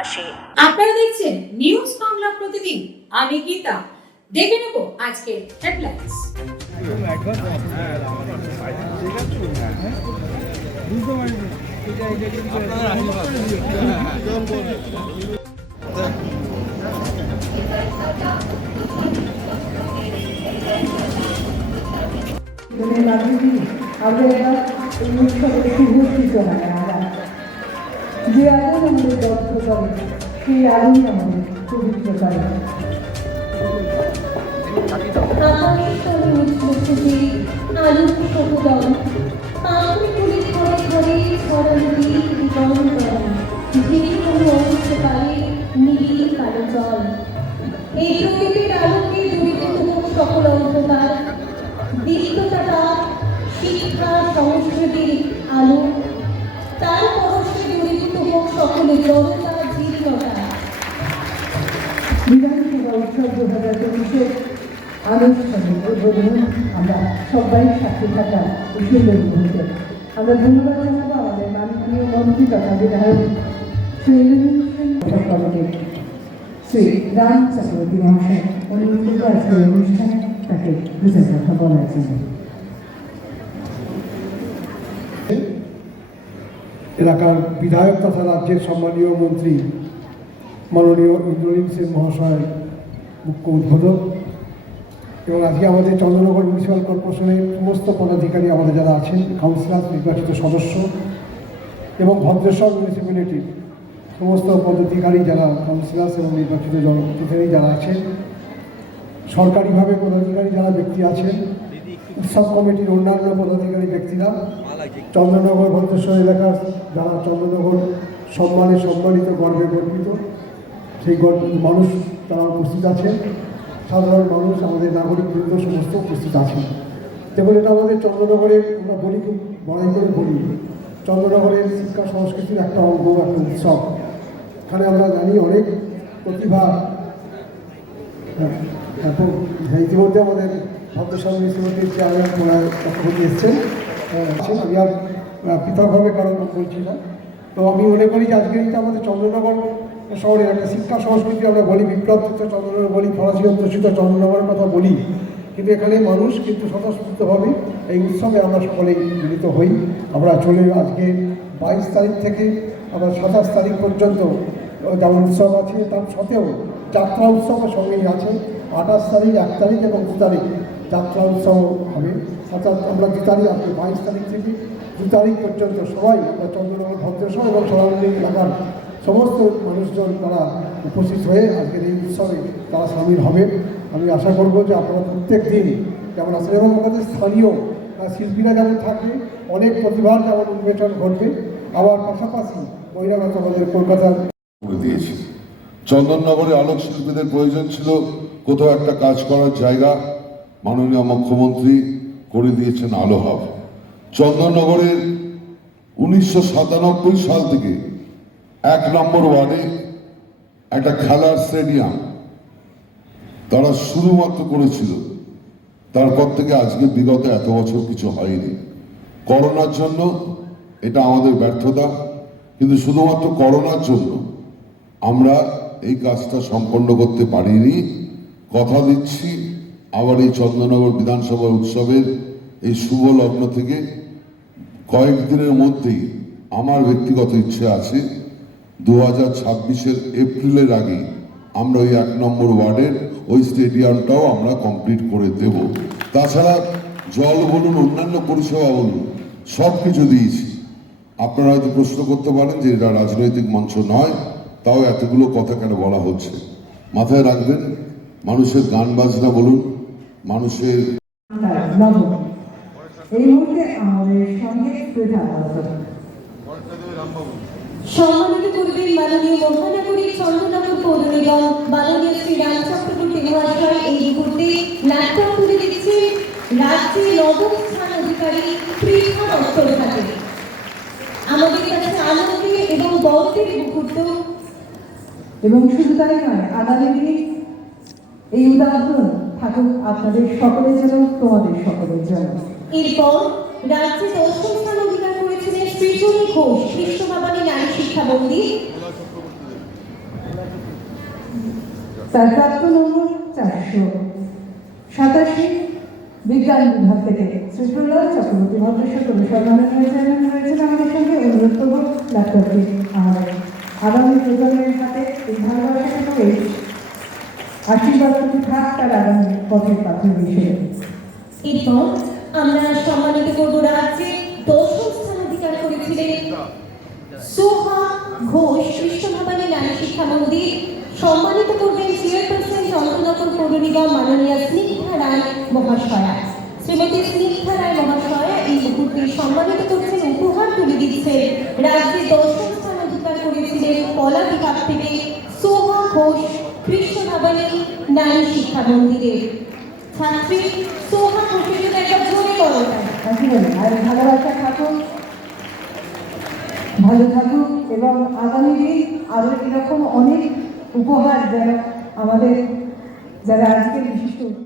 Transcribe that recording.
পাশে। আপনারা দেখছেন নিউজ বাংলা প্রতিদিন, আমি গীতা। দেখে নেব আজকে হেডলাইন্স। যে আগুন আমাদের দগ্ধ করে সেই আগুন আমাদের পবিত্র করে। এই প্রকৃতির আলোকে দূরীভূত সকল অন্ধকার, দীপ্ততা শিক্ষা সংস্কৃতির আলো, তার পরশে দূরীভূত হোক সকলে জনতা জীর্ণতা। বিধানসভা উৎসব 2025 আনুষ্ঠানিক উদ্বোধন আমরা সবাই সাক্ষী থাকা এই সুন্দর মুহূর্তে আমরা ধন্যবাদ জানাবো আমাদের মাননীয় মন্ত্রী তথা বিধায়ক শ্রী শ্রী রাম চক্রবর্তী মহাশয় অনুমোদিত আজকের অনুষ্ঠানে তাকে দুজন কথা বলার জন্য। এলাকার বিধায়ক তথা রাজ্যের সম্মানীয় মন্ত্রী মাননীয় ইন্দ্রনীল সেন মহাশয় মুখ্য উদ্বোধক, এবং আজকে আমাদের চন্দ্রনগর মিউনিসিপ্যাল কর্পোরেশনের সমস্ত পদাধিকারী আমাদের যারা আছেন, কাউন্সিলর, নির্বাচিত সদস্য এবং ভদ্রেশ্বর মিউনিসিপ্যালিটির সমস্ত পদাধিকারী যারা কাউন্সিলর এবং নির্বাচিত জনপ্রতিনিধি যারা আছেন, সরকারিভাবে পদাধিকারী যারা ব্যক্তি আছেন, উৎসব কমিটির অন্যান্য পদাধিকারী ব্যক্তিরা, চন্দ্রনগর ভদ্রেশ্বর এলাকার যারা চন্দ্রনগর সম্মানিত গর্বে গর্বিত সেই মানুষ তারা উপস্থিত আছেন, সাধারণ মানুষ, আমাদের নাগরিকবৃন্দ সমস্ত উপস্থিত আছেন। যেমন এটা আমাদের চন্দ্রনগরের আমরা বলি, খুব বড়াই করে বলি, চন্দ্রনগরের শিক্ষা সংস্কৃতির একটা অঙ্গ, একটা উৎসব। এখানে আমরা জানি অনেক প্রতিভা, ইতিমধ্যে আমাদের ভদ্রেশ্বর মিউনিসিপ্যালিটির চেয়ারম্যান কথা বলে এসছেন, আমি আর পৃথকভাবে কারণ বলছি না। তো আমি মনে করি যে আজকে আমাদের চন্দ্রনগর শহরের একটা শিক্ষা সংস্কৃতি আমরা বলি, বিপ্লবযুক্ত চন্দ্রনগর বলি, ফরাসি অধ্যুষিত চন্দ্রনগরের কথা বলি, কিন্তু এখানে মানুষ কিন্তু স্বতঃস্ফূর্তভাবে এই উৎসবে আমরা সকলেই মিলিত হই। আমরা চলে আজকে 22 তারিখ থেকে আমরা 27 তারিখ পর্যন্ত যেমন উৎসব আছে, তার সত্ত্বেও যাত্রা উৎসবের সঙ্গেই আছে। 28 তারিখ, 1 তারিখ এবং 2 তারিখ যাত্রা উৎসব হবে। অর্থাৎ আমরা 2 তারিখ, 22 তারিখ থেকে 2 তারিখ পর্যন্ত সবাই আমরা চন্দ্রনগর ভদ্রেশ্বর এবং সারাউন্ডিং এলাকার সমস্ত মানুষজন তারা উপস্থিত হয়ে আজকের এই উৎসবে তারা সামিল হবে। আমি আশা করব যে আপনারা প্রত্যেক দিন যেমন আসলে এবং আমাদের স্থানীয় শিল্পীরা যেমন থাকবে, অনেক প্রতিভার যেমন উন্মেষণ ঘটবে, আবার পাশাপাশি বহিরাগত আমাদের কলকাতার দিয়েছি। চন্দননগরে আলোক শিল্পীদের প্রয়োজন ছিল কোথাও একটা কাজ করার জায়গা, মাননীয় মুখ্যমন্ত্রী করে দিয়েছেন আলো হাব। চন্দননগরের 1997 সাল থেকে 1 নম্বর ওয়ার্ডে একটা খেলার স্টেডিয়াম তারা শুরুমাত্র করেছিল। তারপর থেকে আজকে বিগত এত বছর কিছু হয়নি। করোনার জন্য এটা আমাদের ব্যর্থতা, কিন্তু শুধুমাত্র করোনার জন্য আমরা এই কাজটা সম্পন্ন করতে পারিনি। কথা দিচ্ছি আবার এই চন্দননগর বিধানসভা উৎসবের এই শুভ লগ্ন থেকে কয়েকদিনের মধ্যেই আমার ব্যক্তিগত ইচ্ছে আছে 2026-এর এপ্রিলের আগে আমরা ওই 1 নম্বর ওয়ার্ডের ওই স্টেডিয়ামটাও আমরা কমপ্লিট করে দেব। তাছাড়া জল বলুন, অন্যান্য পরিষেবা বলুন, সব কিছু দিয়েছি। আপনারা হয়তো প্রশ্ন করতে পারেন যে এটা রাজনৈতিক মঞ্চ নয়, তাও এতগুলো কথা কেন বলা হচ্ছে। মাথায় রাখবেন, মানুষের গান বাজনা বলুন, মানুষের এই মুহূর্তে আমাদের সঙ্গে সম্মানিত করবেন মাননীয় মহানগরী চন্দ্রনগর পৌর নিগম মাননীয় শ্রী রাম চক্রবর্তী মহাশয়। এই মুহূর্তে নাট্য করে দিচ্ছে রাজ্যে নবম স্থান অধিকারী পৃথা দত্তর হাতে। আমাদের কাছে আনন্দে এবং গর্বের মুহূর্ত, এবং শুধু তাই নয়, আগামী এই উদাহরণ থাকুক আপনাদের সকলের জন্য, তোমাদের সকলের জন্য। এরপর রাজ্যে 10ম স্থান অধিকার করেছিলেন সৃজনী ঘোষ, কৃষ্ণবাবানী নারী শিক্ষা মন্দির। তার প্রাপ্ত নম্বর 487। বিজ্ঞান বিভাগ থেকে শ্রী প্রহ্লাদ চক্রবর্তী ভদ্রসকল সম্মানিত হয়েছেন আমাদের সঙ্গে অনুরোধ করব ডাক্তারকে আমাদের আগামী প্রজন্মের হাতে এই ভালোবাসাকে আশীর্বাদ করতে থাক তার আগামী পথের পাথর হিসেবে। এরপর আমরা সম্মানিত করব রাজ্যে 10ম স্থান অধিকার করেছিলেন সোহা ঘোষ কৃষ্ণভাবানী নারী শিক্ষা মন্দির। সম্মানিত করবেন চেয়ারপারসন চন্দ্রনগর পৌর নিগম মাননীয়া স্নিগ্ধা রায় মহাশয়া। শ্রীমতী স্নিগ্ধা রায় মহাশয়া এই মুহূর্তে সম্মানিত করছেন, উপহার তুলে দিচ্ছেন রাজ্যে 10ম স্থান অধিকার করেছিলেন কলা বিভাগ থেকে সোহা ঘোষ কৃষ্ণভাবানী নারী শিক্ষা মন্দিরের ছাত্রী সোহা ঘোষের জন্য একবার জোরে বলো। আর ভালোবাসা থাকুক, ভালো থাকুক এবং আগামী দিন আরো এরকম অনেক উপহার যেন আমাদের যারা আজকে বিশিষ্ট